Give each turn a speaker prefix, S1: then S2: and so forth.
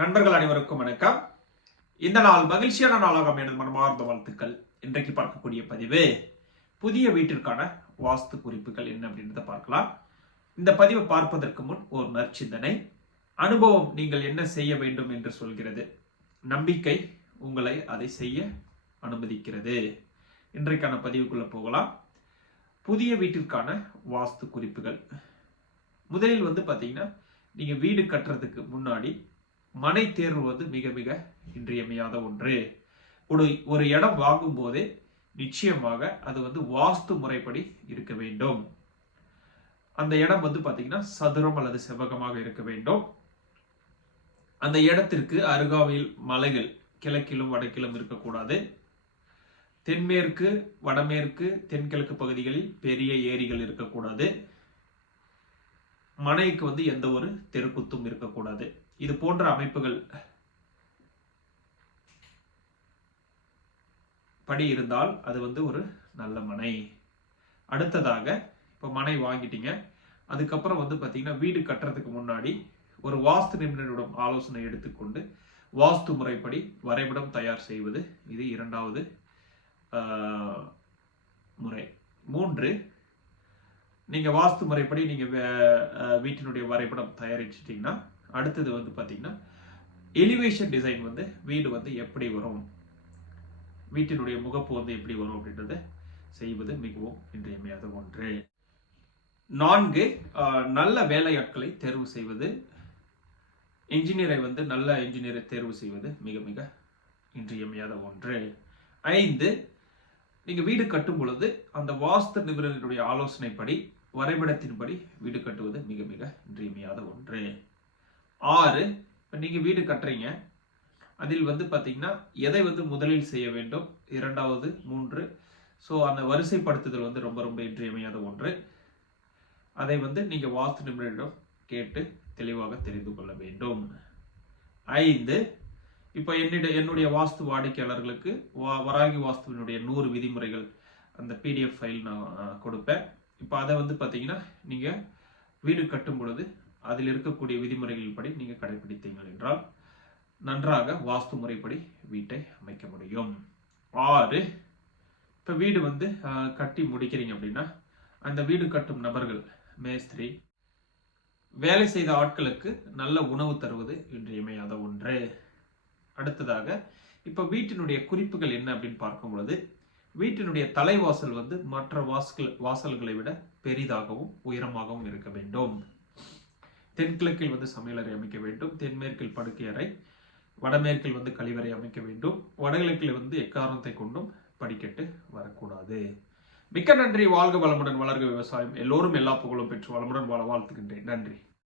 S1: நண்பர்கள் அனைவருக்கும் வணக்கம். இந்த நாள் மகிழ்ச்சியான நாளாக எனது மனமார்ந்த வாழ்த்துக்கள். இன்றைக்கு பார்க்கக்கூடிய பதிவு புதிய வீட்டிற்கான வாஸ்து குறிப்புகள் என்ன அப்படின்றத பார்க்கலாம். இந்த பதிவை பார்ப்பதற்கு முன் ஒரு நற்சிந்தனை. அனுபவம் நீங்கள் என்ன செய்ய வேண்டும் என்று சொல்கிறது. நம்பிக்கை உங்களை அதை செய்ய அனுமதிக்கிறது. இன்றைக்கான பதிவுக்குள்ள போகலாம். புதிய வீட்டிற்கான வாஸ்து குறிப்புகள். முதலில் வந்து பார்த்தீங்கன்னா நீங்கள் வீடு கட்டுறதுக்கு முன்னாடி மனை தேர்வு வந்து மிக மிக இன்றியமையாத ஒன்று. ஒரு ஒரு இடம் வாங்கும் போதே நிச்சயமாக அது வந்து வாஸ்து முறைப்படி இருக்க வேண்டும். அந்த இடம் வந்து பார்த்தீங்கன்னா சதுரம் அல்லது செவ்வகமாக இருக்க வேண்டும். அந்த இடத்திற்கு அருகாமையில் மலைகள் கிழக்கிலும் வடக்கிலும் இருக்கக்கூடாது. தென்மேற்கு வடமேற்கு தென்கிழக்கு பகுதிகளில் பெரிய ஏரிகள் இருக்கக்கூடாது. மனைக்கு வந்து எந்த ஒரு தெருக்குத்தும் இருக்கக்கூடாது. இது போன்ற அமைப்புகள் படி இருந்தால் அது வந்து ஒரு நல்ல மனை. அடுத்ததாக இப்போ மனை வாங்கிட்டீங்க. அதுக்கப்புறம் வந்து பார்த்தீங்கன்னா வீடு கட்டுறதுக்கு முன்னாடி ஒரு வாஸ்து நிபுணரிடம் ஆலோசனை எடுத்துக்கொண்டு வாஸ்து முறைப்படி வரைபடம் தயார் செய்வது. இது இரண்டாவது முறை. மூன்று நீங்கள் வாஸ்து முறைப்படி நீங்கள் வே- வீட்டினுடைய வரைபடம் தயாரிச்சிட்டிங்கன்னா அடுத்தது வந்து பார்த்தீங்கன்னா எலிவேஷன் டிசைன் வந்து வீடு வந்து எப்படி வரும்? வீட்டினுடைய முகப்பு வந்து எப்படி வரும் அப்படின்றத செய்வது மிகவும் இன்றியமையாத ஒன்று. நான்கு நல்ல வேலையாட்களை தேர்வு செய்வது இன்ஜினியரை வந்து நல்ல இன்ஜினியரை தேர்வு செய்வது மிக மிக இன்றியமையாத ஒன்று. ஐந்து நீங்கள் வீடு கட்டும் பொழுது அந்த வாஸ்து நிபுணர்களுடைய ஆலோசனைப்படி வரைபடத்தின்படி வீடு கட்டுவது மிக மிக இன்றியமையாத ஒன்று. ஆறு. இப்போ நீங்கள் வீடு கட்டுறீங்க. அதில் வந்து பார்த்தீங்கன்னா எதை வந்து முதலில் செய்ய வேண்டும்? இரண்டாவது மூன்று. ஸோ அந்த வரிசைப்படுத்துதல் வந்து ரொம்ப ரொம்ப இன்றியமையாத ஒன்று. அதை வந்து நீங்கள் வாஸ்து நிபுணரிடம் கேட்டு தெளிவாக தெரிந்து கொள்ள வேண்டும். ஐந்து. இப்போ என்னிட என்னுடைய வாஸ்து வாடிக்கையாளர்களுக்கு வா வராகி வாஸ்துவினுடைய நூறு விதிமுறைகள் அந்த பிடிஎஃப் ஃபைல் நான் கொடுப்பேன். இப்போ அதை வந்து பார்த்தீங்கன்னா நீங்கள் வீடு கட்டும் பொழுது அதில் இருக்கக்கூடிய விதிமுறைகளின்படி நீங்கள் கடைபிடித்தீர்கள் என்றால் நன்றாக வாஸ்து முறைப்படி வீட்டை அமைக்க முடியும். ஆறு இப்போ வீடு வந்து கட்டி முடிக்கிறீங்க அப்படின்னா அந்த வீடு கட்டும் நபர்கள் மேஸ்திரி வேலை செய்த ஆட்களுக்கு நல்ல உணவு தருவது இன்றியமையாத ஒன்று. அடுத்ததாக இப்போ வீட்டினுடைய குறிப்புகள் என்ன அப்படின்னு பார்க்கும் பொழுது வீட்டினுடைய தலைவாசல் வந்து மற்ற வாசல் வாசல்களை விட பெரிதாகவும் உயரமாகவும் இருக்க வேண்டும். தென்கிழக்கில் வந்து சமையலறை அமைக்க வேண்டும். தென்மேற்கில் படுக்கை அறை வடமேற்கில் வந்து கழிவறை அமைக்க வேண்டும். வடகிழக்கில் வந்து எக்காரணத்தை கொண்டும் படிக்கட்டு வரக்கூடாது. மிக்க நன்றி. வாழ்க வளமுடன் வளர்க விவசாயம். எல்லோரும் எல்லா புகழும் பெற்று வளமுடன் வாழ வாழ்த்துகின்றேன். நன்றி.